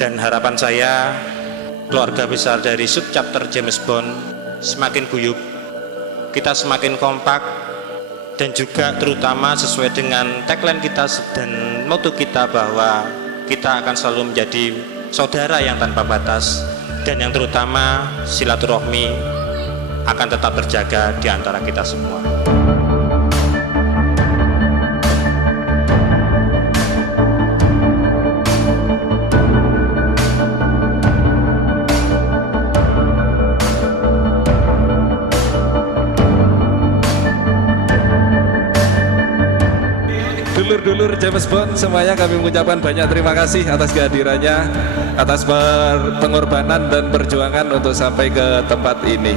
Dan harapan saya, keluarga besar dari subchapter James Bond semakin guyup, kita semakin kompak, dan juga terutama sesuai dengan tagline kita dan motto kita bahwa kita akan selalu menjadi saudara yang tanpa batas, dan yang terutama silaturahmi akan tetap terjaga di antara kita semua. Dulur-dulur James Bond semuanya, kami mengucapkan banyak terima kasih atas kehadirannya, atas pengorbanan dan perjuangan untuk sampai ke tempat ini.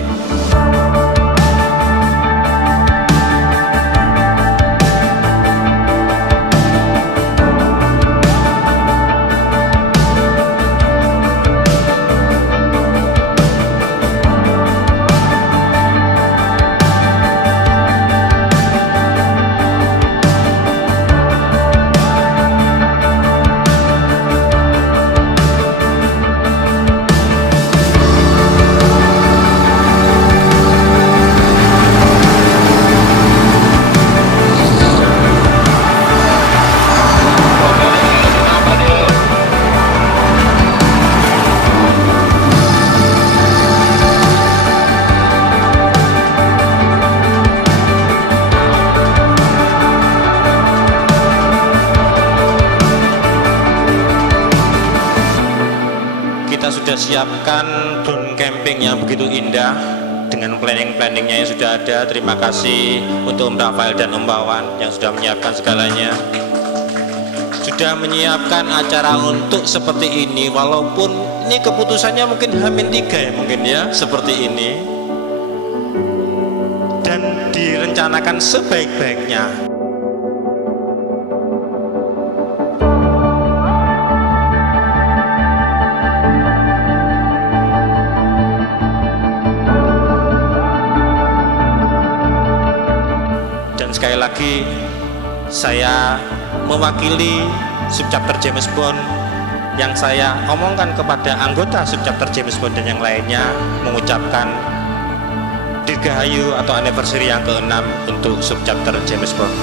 Kita sudah siapkan drone camping yang begitu indah dengan planning-planningnya yang sudah ada. Terima kasih untuk Om Rafael dan Om Wawan yang sudah menyiapkan segalanya, sudah menyiapkan acara untuk seperti ini, walaupun ini keputusannya mungkin H-3 ya, mungkin ya seperti ini, dan direncanakan sebaik-baiknya. Sekali lagi saya mewakili subchapter James Bond yang saya omongkan kepada anggota subchapter James Bond dan yang lainnya, mengucapkan Dirgahayu atau anniversary yang ke-6 untuk subchapter James Bond.